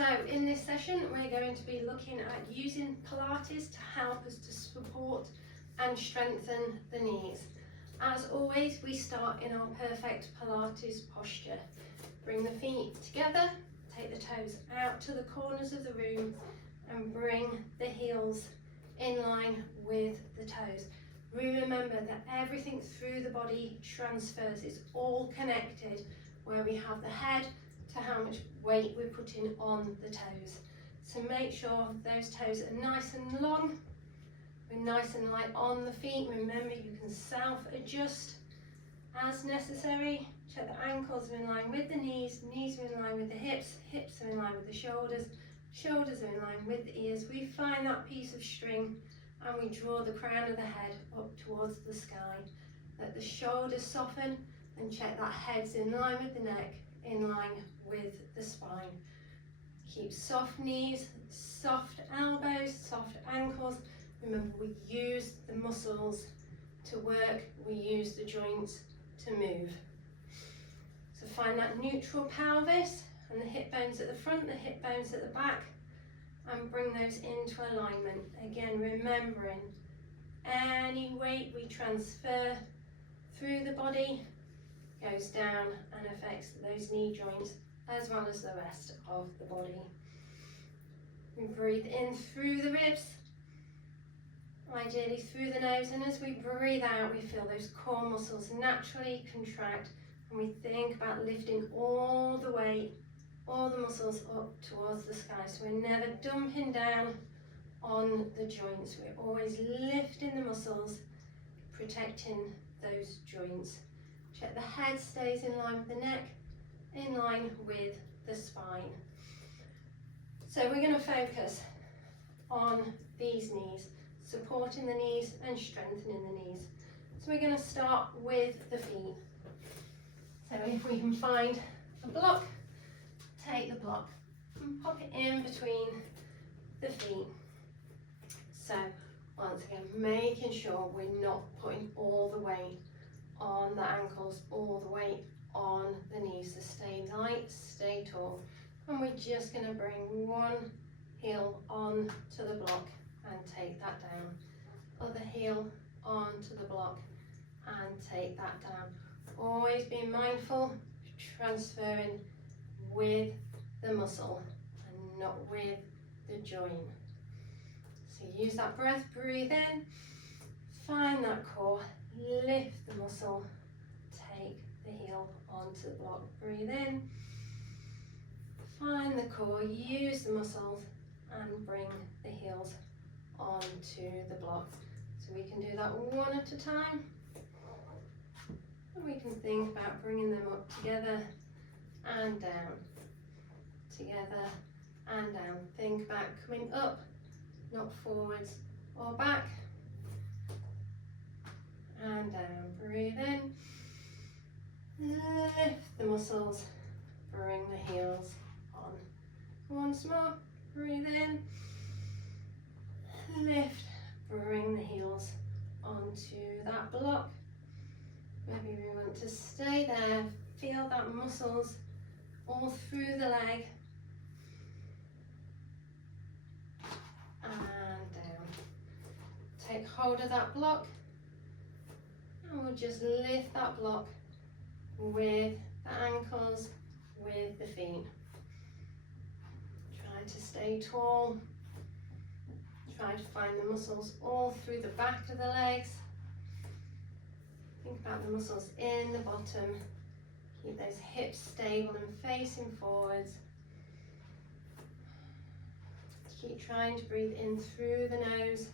So in this session we're going to be looking at using Pilates to help us to support and strengthen the knees. As always, we start in our perfect Pilates posture. Bring the feet together, take the toes out to the corners of the room and bring the heels in line with the toes. Remember that everything through the body transfers, it's all connected, where we have the head to how much weight we're putting on the toes. So make sure those toes are nice and long, we're nice and light on the feet. Remember, you can self-adjust as necessary. Check the ankles are in line with the knees, knees are in line with the hips, hips are in line with the shoulders, shoulders are in line with the ears. We find that piece of string and we draw the crown of the head up towards the sky. Let the shoulders soften and check that head's in line with the neck, in line with the spine. Keep soft knees, soft elbows, soft ankles. Remember, we use the muscles to work, we use the joints to move. So find that neutral pelvis and the hip bones at the front, the hip bones at the back, and bring those into alignment. Again, remembering any weight we transfer through the body goes down and affects those knee joints as well as the rest of the body. We breathe in through the ribs, ideally through the nose, and as we breathe out we feel those core muscles naturally contract, and we think about lifting all the weight, all the muscles up towards the sky. So we're never dumping down on the joints, we're always lifting the muscles, protecting those joints. Check the head stays in line with the neck, in line with the spine. So we're going to focus on these knees, supporting the knees and strengthening the knees. So we're going to start with the feet. So if we can find a block, take the block and pop it in between the feet. So once again, making sure we're not putting all the weight on the ankles, all the weight on the knees. So stay light, stay tall. And we're just going to bring one heel on to the block and take that down. Other heel onto the block and take that down. Always being mindful, transferring with the muscle and not with the joint. So use that breath, breathe in, find that core, lift the muscle, take the heel onto the block, breathe in, find the core, use the muscles and bring the heels onto the block. So we can do that one at a time, and we can think about bringing them up together and down, together and down. Think about coming up, not forwards or back, and down. Breathe in, lift the muscles, bring the heels on. Once more, breathe in, lift, bring the heels onto that block. Maybe we want to stay there, feel that muscles all through the leg and down. Take hold of that block and we'll just lift that block with the ankles, with the feet. Try to stay tall. Try to find the muscles all through the back of the legs. Think about the muscles in the bottom. Keep those hips stable and facing forwards. Keep trying to breathe in through the nose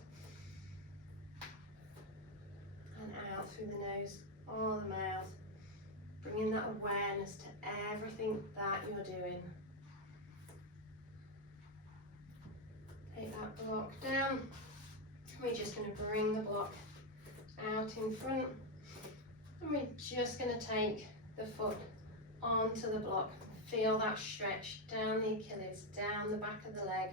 and out through the nose or the mouth. Bringing that awareness to everything that you're doing. Take that block down. We're just going to bring the block out in front. And we're just going to take the foot onto the block. Feel that stretch down the Achilles, down the back of the leg.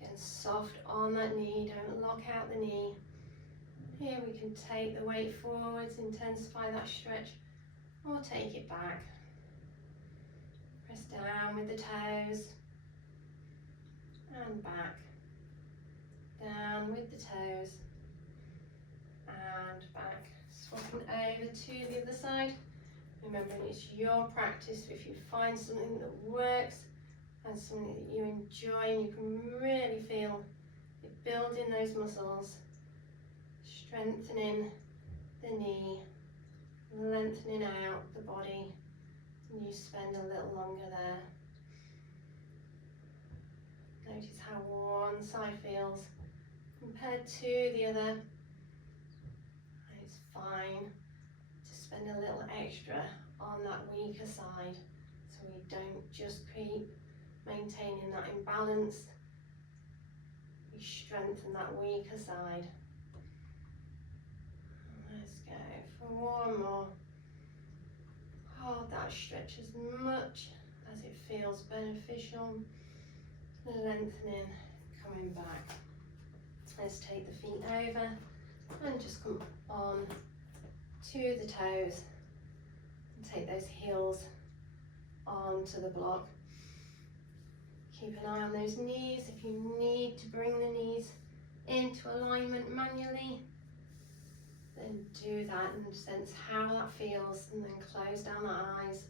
Getting soft on that knee, don't lock out the knee. Here we can take the weight forwards, intensify that stretch, or take it back. Press down with the toes, and back, down with the toes, and back, swapping over to the other side. Remembering it's your practice. If you find something that works and something that you enjoy and you can really feel it building those muscles, strengthening the knee, lengthening out the body, and you spend a little longer there. Notice how one side feels compared to the other. And it's fine to spend a little extra on that weaker side, so we don't just keep maintaining that imbalance, we strengthen that weaker side. Let's go for one more. Hold that stretch as much as it feels beneficial, lengthening, coming back. Let's take the feet over and just come on to the toes and take those heels onto the block. Keep an eye on those knees. If you need to bring the knees into alignment manually, then do that and sense how that feels, and then close down the eyes.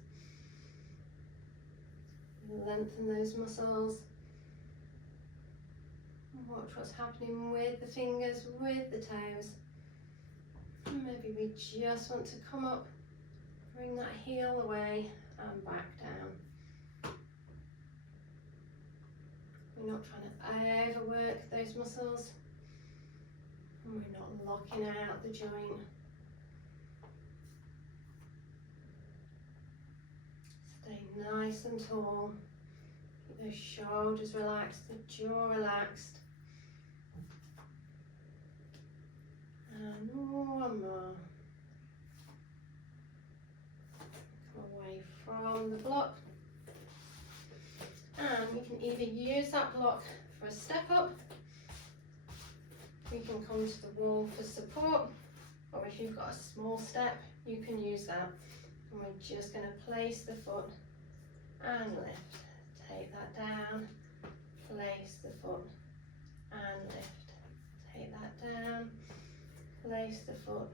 Lengthen those muscles. Watch what's happening with the fingers, with the toes. And maybe we just want to come up, bring that heel away and back down. We're not trying to overwork those muscles, and we're not locking out the joint. Stay nice and tall. Keep those shoulders relaxed, the jaw relaxed. And one more. Come away from the block. And we can either use that block for a step up, we can come to the wall for support, or if you've got a small step, you can use that. And we're just going to place the foot and lift. Take that down, place the foot and lift. Take that down, place the foot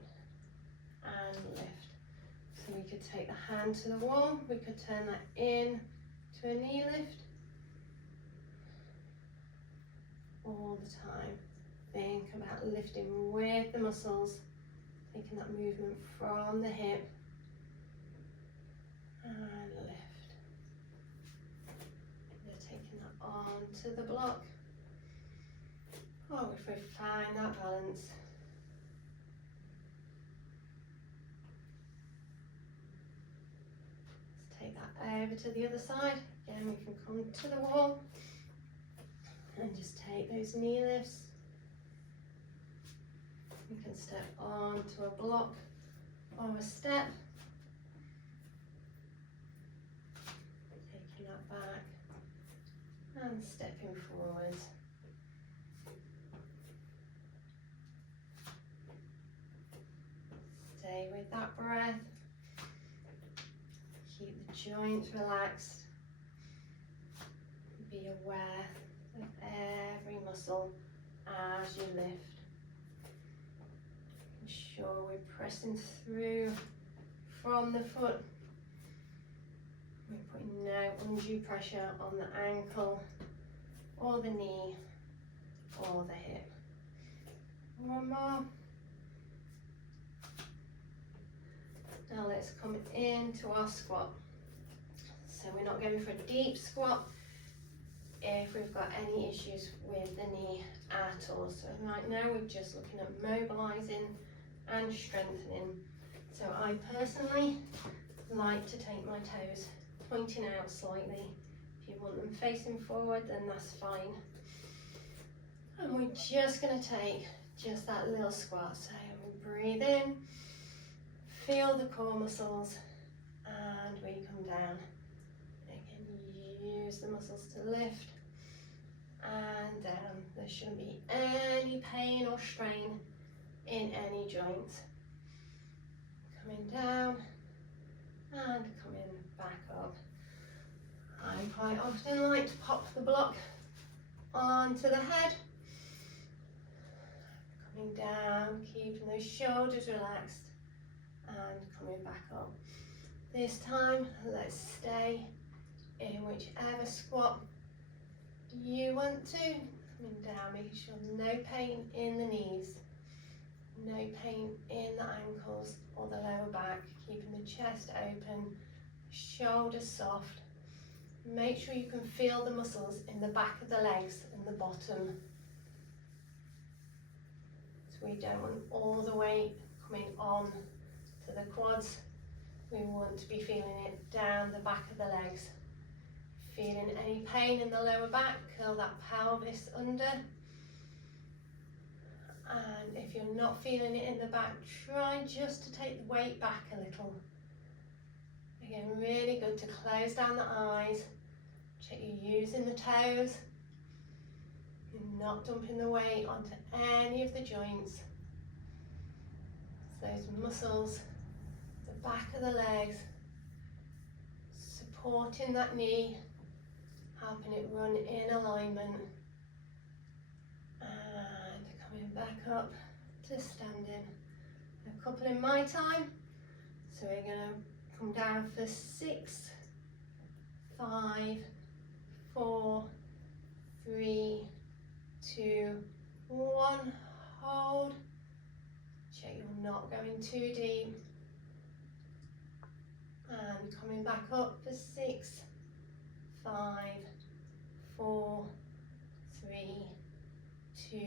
and lift. So we could take the hand to the wall, we could turn that in to a knee lift. All the time, think about lifting with the muscles, taking that movement from the hip and lift. You're taking that onto the block. Oh, if we find that balance. Let's take that over to the other side. Again, we can come to the wall and just take those knee lifts. We can step onto a block or a step. Taking that back and stepping forward. Stay with that breath. Keep the joints relaxed. Be aware of every muscle as you lift. Ensure we're pressing through from the foot. We're putting no undue pressure on the ankle or the knee or the hip. One more. Now let's come into our squat. So we're not going for a deep squat if we've got any issues with the knee at all. So right now we're just looking at mobilizing and strengthening. So I personally like to take my toes pointing out slightly. If you want them facing forward, then that's fine. And we're just going to take just that little squat. So we breathe in, feel the core muscles, and we come down. Again, use the muscles to lift and down. There shouldn't be any pain or strain in any joints. Coming down and coming back up. I quite often like to pop the block onto the head. Coming down, keeping those shoulders relaxed and coming back up. This time, let's stay in whichever squat you want to. Coming down, making sure no pain in the knees, no pain in the ankles or the lower back, keeping the chest open, shoulders soft. Make sure you can feel the muscles in the back of the legs and the bottom. So we don't want all the weight coming on to the quads. We want to be feeling it down the back of the legs. Feeling any pain in the lower back, curl that pelvis under. And if you're not feeling it in the back, try just to take the weight back a little. Again, really good to close down the eyes. Check you're using the toes. You're not dumping the weight onto any of the joints. So those muscles, the back of the legs, supporting that knee, helping it run in alignment. And coming back up to standing. A couple in my time. So we're going to come down for 6, 5, 4, 3, 2, 1. Hold. Check you're not going too deep. And coming back up for 6, 5, 4, 3, 2,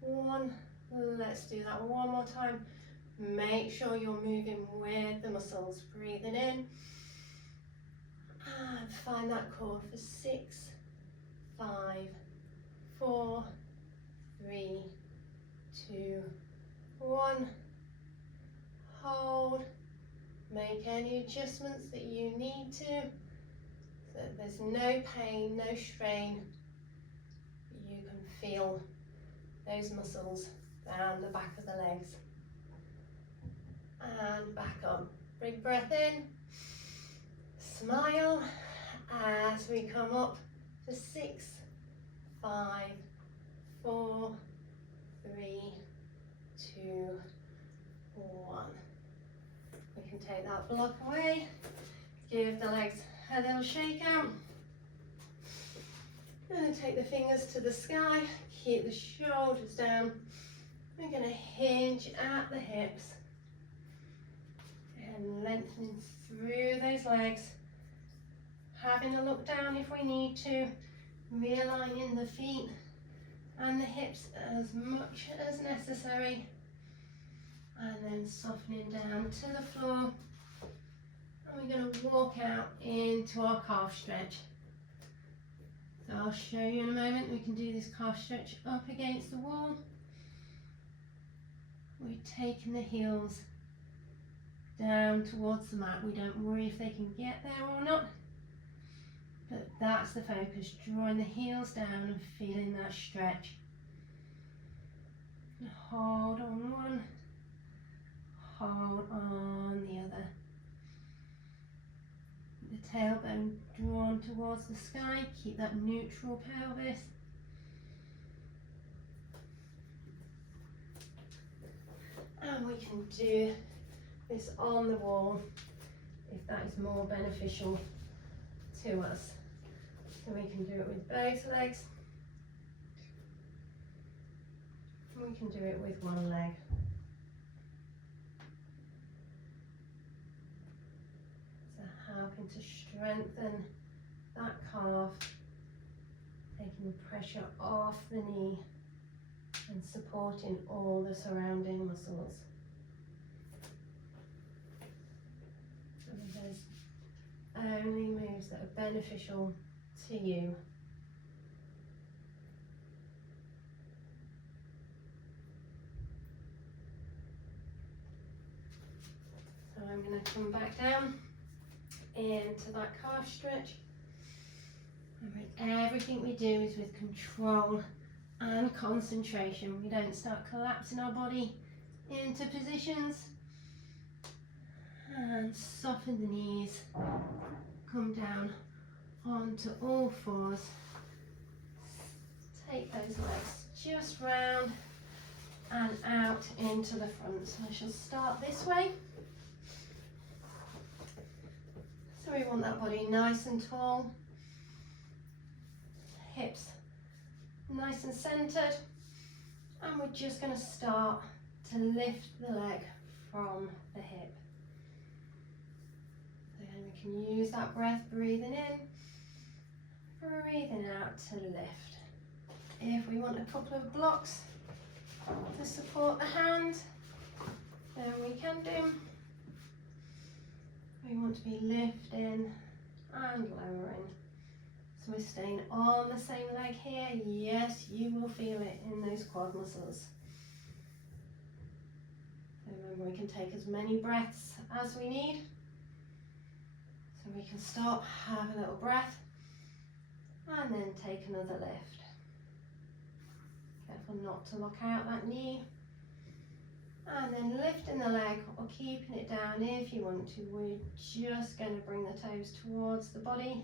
1. Let's do that one more time. Make sure you're moving with the muscles. Breathing in. And find that core for 6, 5, 4, 3, 2, 1. Hold. Make any adjustments that you need to, so that there's no pain, no strain. You can feel those muscles down the back of the legs. And back up. Big breath in. Smile as we come up for 6, 5, 4, 3, 2, 1. We can take that block away. Give the legs a little shake out. Going to take the fingers to the sky. Keep the shoulders down. We're going to hinge at the hips. And lengthening through those legs. Having a look down if we need to. Realigning the feet and the hips as much as necessary. And then softening down to the floor. And we're going to walk out into our calf stretch. So I'll show you in a moment. We can do this calf stretch up against the wall. We're taking the heels down towards the mat. We don't worry if they can get there or not. But that's the focus, drawing the heels down and feeling that stretch. And hold on one, hold on the other. The tailbone drawn towards the sky, keep that neutral pelvis. And we can do this on the wall if that is more beneficial to us. So we can do it with both legs. We can do it with one leg. So helping to strengthen that calf, taking the pressure off the knee and supporting all the surrounding muscles. And there's only moves that are beneficial to you. So I'm going to come back down into that calf stretch. And everything we do is with control and concentration. We don't start collapsing our body into positions. And soften the knees. Come down onto all fours. take those legs just round and out into the front. So I shall start this way. So we want that body nice and tall, hips nice and centered, and we're just going to start to lift the leg from the hip. Then we can use that breath, breathing in, breathing out to lift. If we want a couple of blocks to support the hand, then we can do. We want to be lifting and lowering. So we're staying on the same leg here. Yes, you will feel it in those quad muscles. So remember, we can take as many breaths as we need. So we can stop, have a little breath, and then take another lift. Careful not to lock out that knee. And then lifting the leg or keeping it down if you want to. We're just going to bring the toes towards the body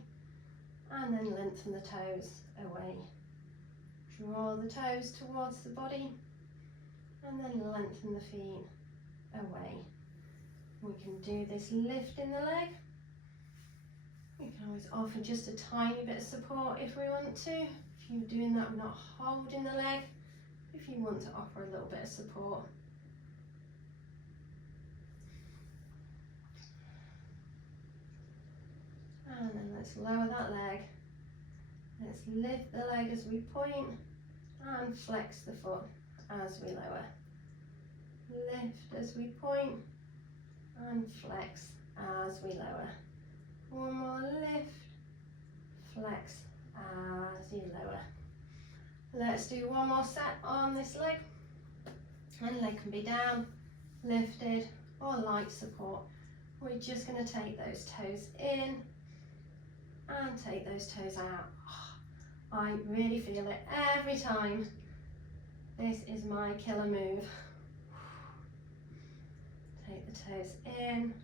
and then lengthen the toes away. Draw the toes towards the body and then lengthen the feet away. We can do this lifting the leg. We can always offer just a tiny bit of support if we want to. If you're doing that, we're not holding the leg. If you want to offer a little bit of support. And then let's lower that leg. Let's lift the leg as we point and flex the foot as we lower. Lift as we point and flex as we lower. One more lift, flex as you lower. Let's do one more set on this leg. And leg can be down, lifted, or light support. We're just going to take those toes in and take those toes out. I really feel it every time. This is my killer move. Take the toes in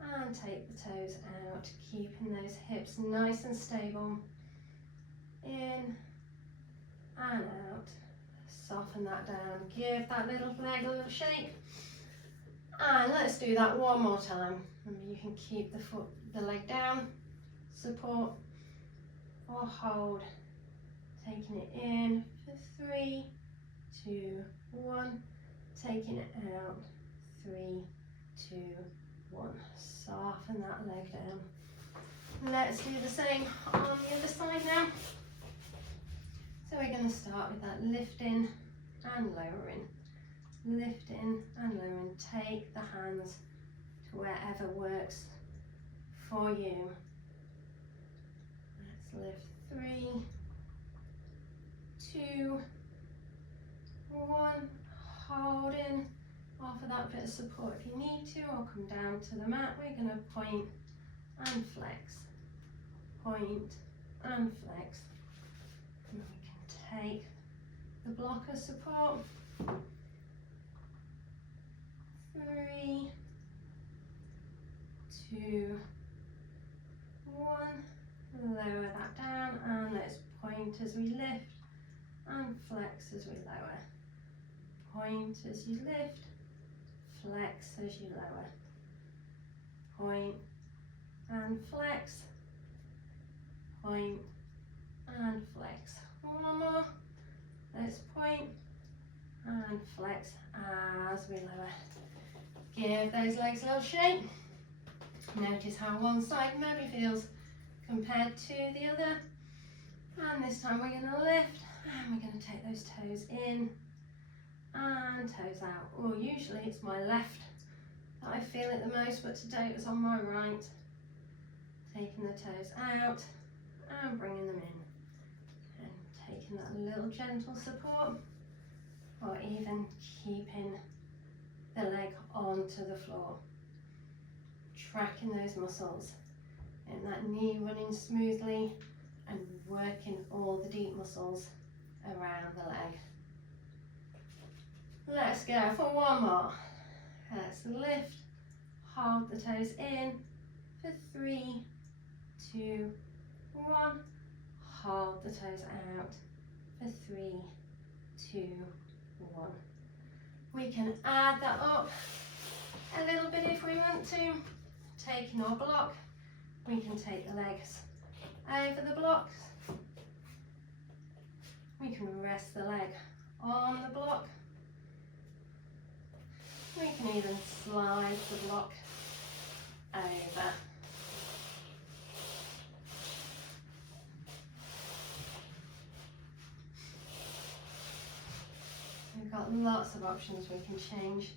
and take the toes out, keeping those hips nice and stable. In and out. Soften that down. Give that little leg a little shake. And let's do that one more time. Remember, you can keep the leg down, support, or hold. Taking it in for 3, 2, 1. Taking it out. 3, 2, 1. Soften that leg down. Let's do the same on the other side now. So we're going to start with that lifting and lowering. Lifting and lowering. Take the hands to wherever works for you. Let's lift 3, 2, 1. Hold in. Offer that bit of support if you need to, or come down to the mat. We're going to point and flex. Point and flex. And we can take the blocker support. 3, 2, 1. Lower that down and let's point as we lift and flex as we lower. Point as you lift, flex as you lower. Point and flex, point and flex. One more. Let's point and flex as we lower. Give those legs a little shake. Notice how one side maybe feels compared to the other. And this time we're going to lift and we're going to take those toes in and toes out. Or usually it's my left that I feel it the most, but today it was on my right. Taking the toes out and bringing them in. And taking that little gentle support, or even keeping the leg onto the floor. Tracking those muscles. And that knee running smoothly and working all the deep muscles around the leg. Let's go for one more. Let's lift, hold the toes in for 3, 2, 1. Hold the toes out. for 3, 2, 1. We can add that up a little bit if we want to. Taking our block, we can take the legs over the blocks. We can rest the leg on the block. We can even slide the block over. We've got lots of options. We can change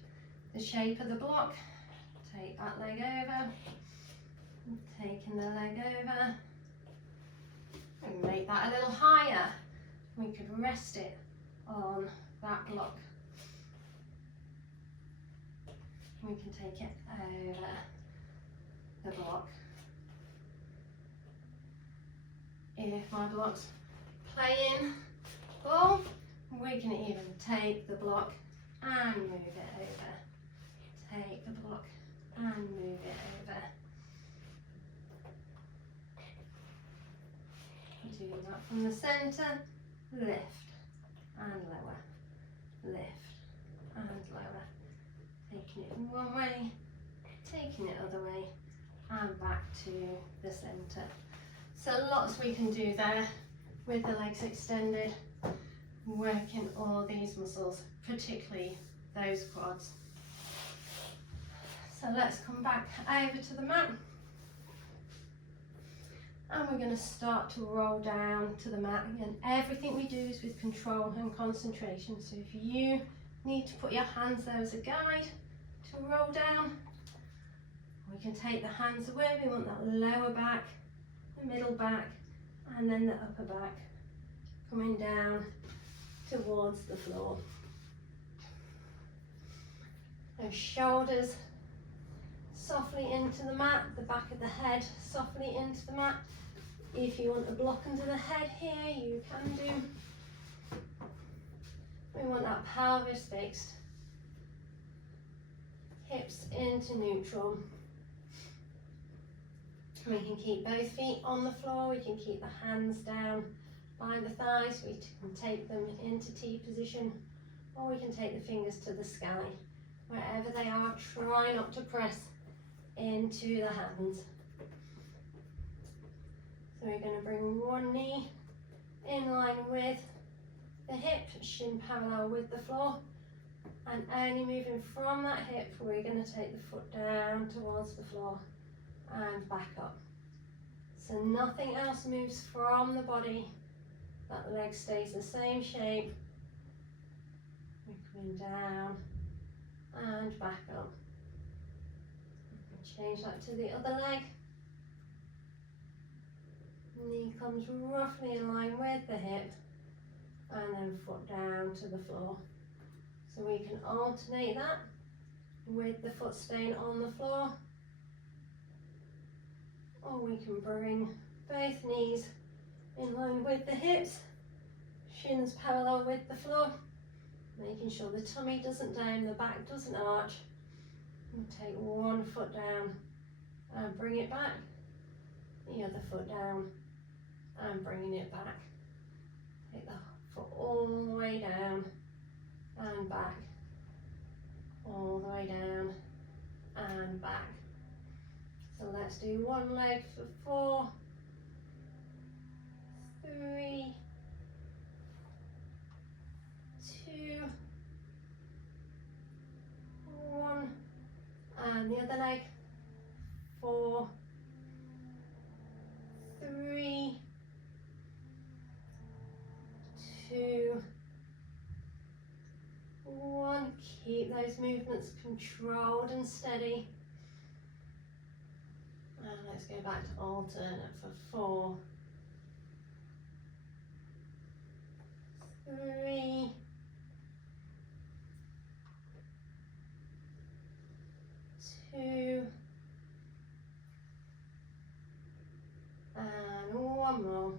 the shape of the block. Take that leg over, taking the leg over, and make that a little higher. We could rest it on that block. We can take it over the block. If my block's playing ball, we can even take the block and move it over. Take the block and move it over. Do that from the centre, lift and lower, lift and lower. Taking it one way, taking it other way, and back to the centre. So lots we can do there with the legs extended, working all these muscles, particularly those quads. So let's come back over to the mat. And we're going to start to roll down to the mat. And everything we do is with control and concentration. So if you need to put your hands there as a guide to roll down, we can take the hands away. We want that lower back, the middle back, and then the upper back coming down towards the floor. Those shoulders softly into the mat, the back of the head softly into the mat. If you want a block under the head here, you can do. We want that pelvis fixed, hips into neutral. We can keep both feet on the floor, we can keep the hands down by the thighs, we can take them into T position, or we can take the fingers to the sky. Wherever they are, try not to press into the hands. So we're going to bring one knee in line with the hip, shin parallel with the floor, and only moving from that hip, we're going to take the foot down towards the floor and back up. So nothing else moves from the body, that leg stays the same shape. We're coming down and back up. Change that to the other leg. Knee comes roughly in line with the hip, and then foot down to the floor. So we can alternate that with the foot staying on the floor, or we can bring both knees in line with the hips, shins parallel with the floor, making sure the tummy doesn't down, the back doesn't arch. We'll take one foot down and bring it back, the other foot down and bringing it back. Take the foot all the way down and back, all the way down and back. So let's do one leg for 4, 3, 2, 1, and the other leg, 4, 3, 2, 1. Keep those movements controlled and steady. And let's go back to alternate for 4, 3, 2, and one more.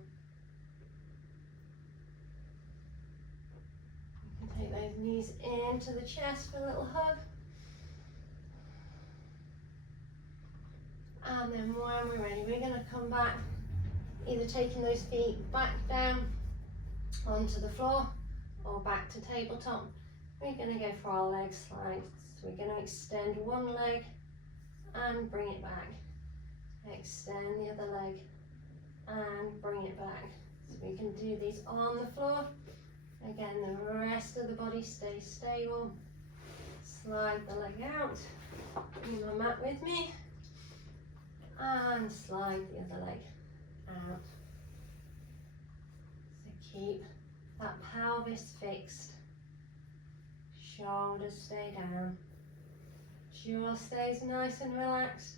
You can take those knees into the chest for a little hug. And then when we're ready, we're going to come back, either taking those feet back down onto the floor or back to tabletop. We're going to go for our leg slides. So we're going to extend one leg and bring it back. Extend the other leg and bring it back. So we can do these on the floor. Again, the rest of the body stays stable. Slide the leg out. Bring my mat with me. And slide the other leg out. So keep that pelvis fixed. Shoulders stay down. Jaw stays nice and relaxed.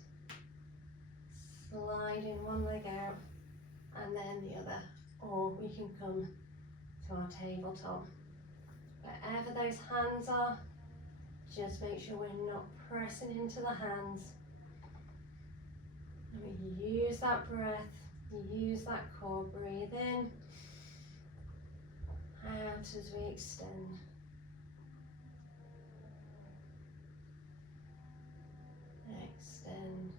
Sliding one leg out and then the other. Or we can come to our tabletop. Wherever those hands are, just make sure we're not pressing into the hands. And we use that breath, use that core. Breathe in, out as we extend. Extend.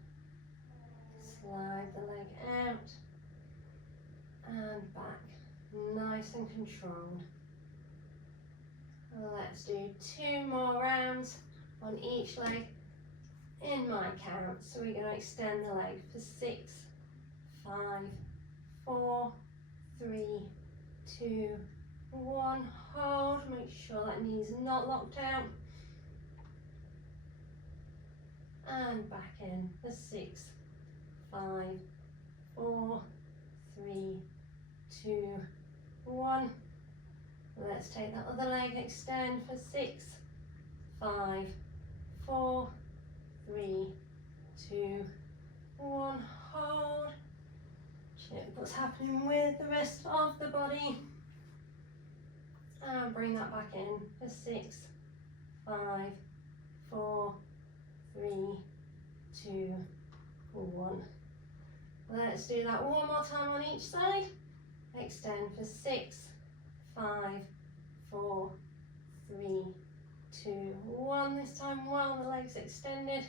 Slide the leg out and back. Nice and controlled. Let's do 2 more rounds on each leg in my count. So we're going to extend the leg for 6, 5, 4, 3, 2, 1. Hold. Make sure that knee's not locked out. And back in for 6, 5, 4, 3, 2, 1. Let's take that other leg, extend for 6, 5, 4, 3, 2, 1. Hold. Check what's happening with the rest of the body. And bring that back in for 6, 5, 4, 3, 2, 1. Let's do that one more time on each side. Extend for 6, 5, 4, 3, 2, 1. This time while the leg's extended.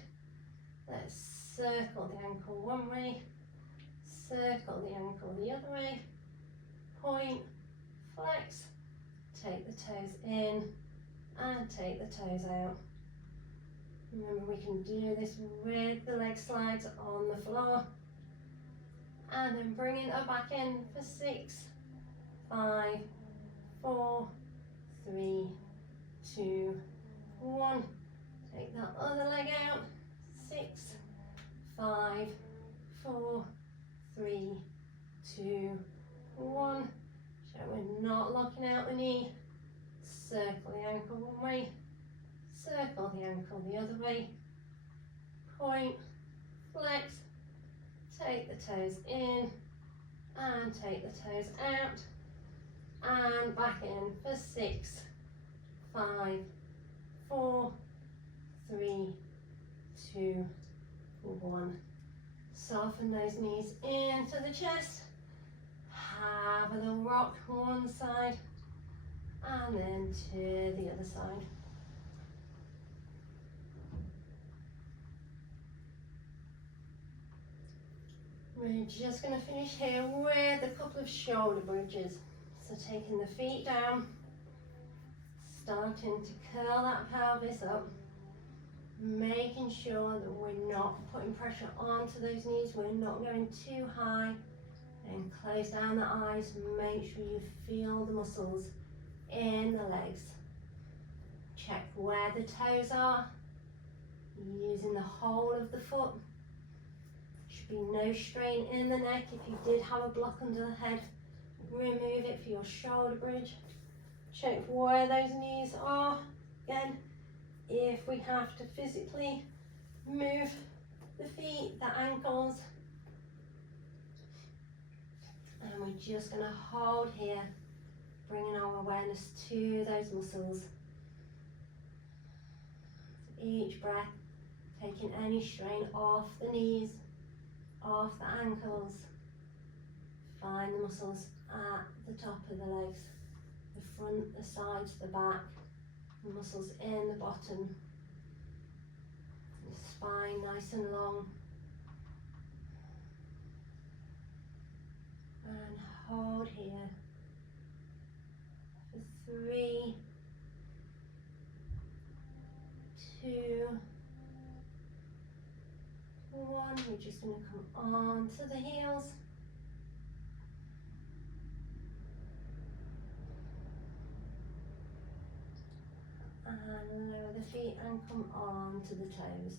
Let's circle the ankle one way, circle the ankle the other way, point, flex, take the toes in and take the toes out. Remember, we can do this with the leg slides on the floor. And then bringing it back in for 6, 5, 4, 3, 2, 1. Take that other leg out. 6, 5, 4, 3, 2, 1. So we're not locking out the knee. Circle the ankle one way. Circle the ankle the other way. Point, flex. Take the toes in and take the toes out. And back in for 6, 5, 4, 3, 2, 1. Soften those knees into the chest. Have a little rock one side and then to the other side. We're just going to finish here with a couple of shoulder bridges. So taking the feet down, starting to curl that pelvis up, making sure that we're not putting pressure onto those knees, we're not going too high, and close down the eyes. Make sure you feel the muscles in the legs. Check where the toes are, using the whole of the foot. Should be no strain in the neck. If you did have a block under the head, remove it for your shoulder bridge. Check where those knees are. Again, if we have to physically move the feet, the ankles, and we're just going to hold here, bringing our awareness to those muscles. Each breath, taking any strain off the knees, off the ankles. Find the muscles at the top of the legs, the front, the sides, the back, the muscles in the bottom. The spine nice and long. And hold here. 3, 2, 1. We're just going to come on to the heels. And lower the feet and come on to the toes.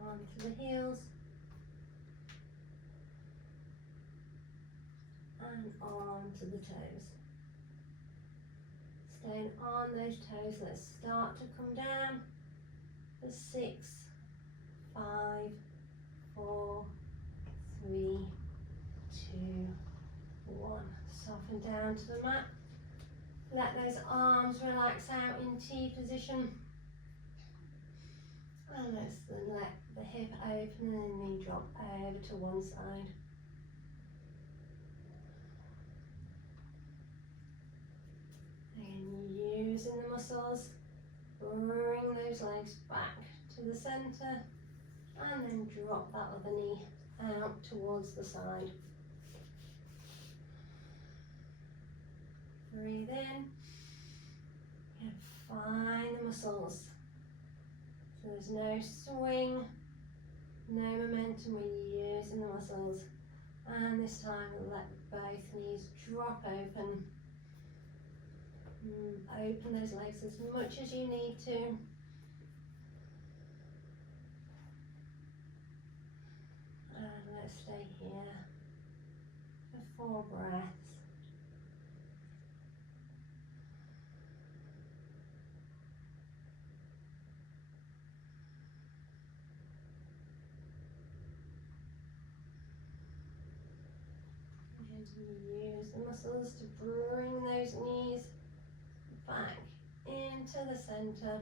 On to the heels. And on to the toes. Staying on those toes, let's start to come down. For 6, 5, 4, 3, 2, 1. Soften down to the mat. Let those arms relax out in T position. And let's then let the hip open and the knee drop over to one side. And using the muscles, bring those legs back to the centre and then drop that other knee out towards the side. Breathe in and find the muscles. So there's no swing, no momentum, we're using the muscles. And this time we'll let both knees drop open. Open those legs as much as you need to. And let's stay here for 4 breaths. Use the muscles to bring those knees back into the center.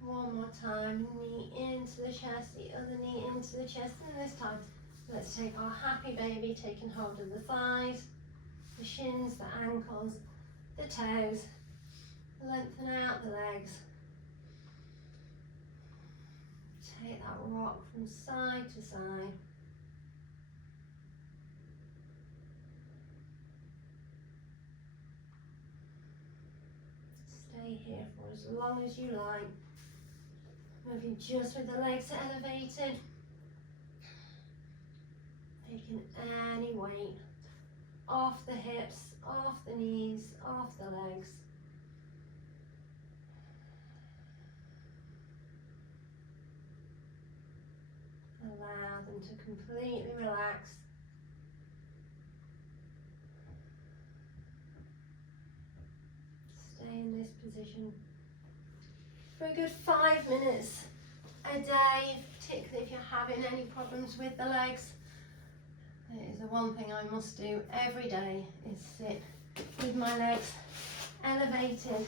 One more time, knee into the chest, the other knee into the chest, and this time let's take our happy baby, taking hold of the thighs, the shins, the ankles, the toes, lengthen out the legs. Take that rock from side to side. Stay here for as long as you like. Moving just with the legs elevated. Taking any weight off the hips, off the knees, off the legs. Allow them to completely relax. Stay in this position for a good 5 minutes a day, particularly if you're having any problems with the legs. It is the one thing I must do every day, is sit with my legs elevated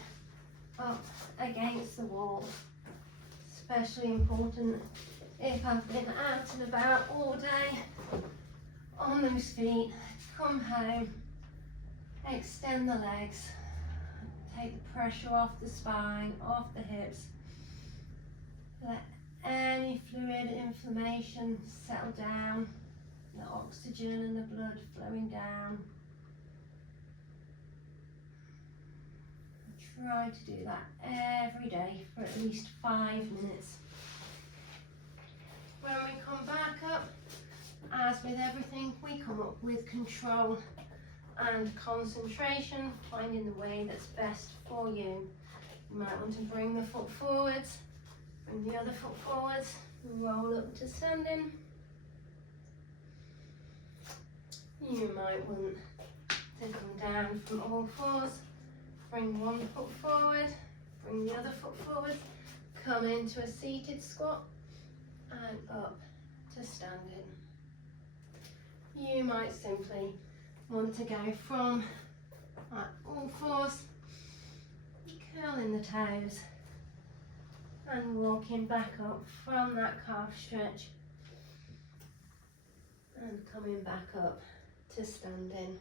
up against the wall. Especially important if I've been out and about all day on those feet. Come home, extend the legs, take the pressure off the spine, off the hips. Let any fluid inflammation settle down, the oxygen and the blood flowing down. Try to do that every day for at least 5 minutes. When we come back up, as with everything, we come up with control and concentration, finding the way that's best for you. You might want to bring the foot forwards, bring the other foot forwards, roll up to standing. You might want to come down from all fours, bring one foot forward, bring the other foot forward, come into a seated squat and up to standing. You might simply want to go from all fours, curling the toes and walking back up from that calf stretch and coming back up to standing.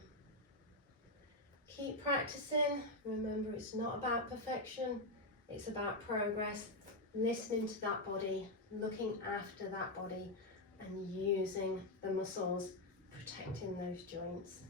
Keep practicing. Remember, it's not about perfection, it's about progress listening to that body, looking after that body, and using the muscles, protecting those joints.